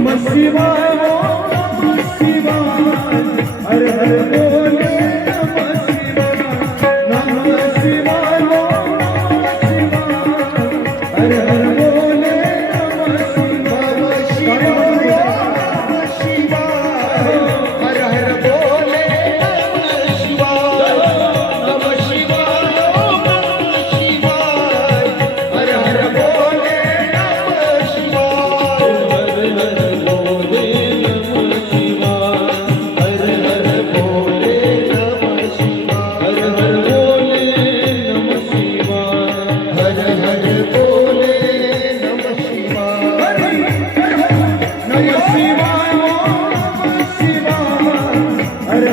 नमः शिवाय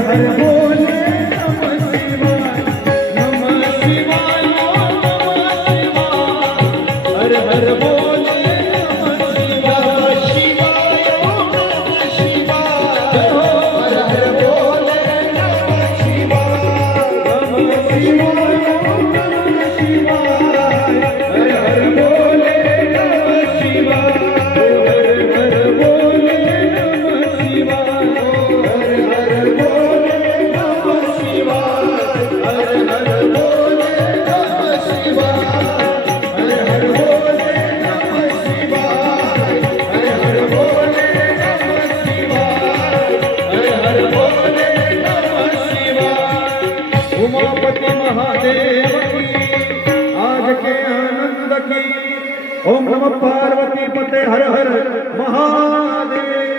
हर बोल महादेव आनंद की। ओम नमः पार्वती पते हर हर महादेव।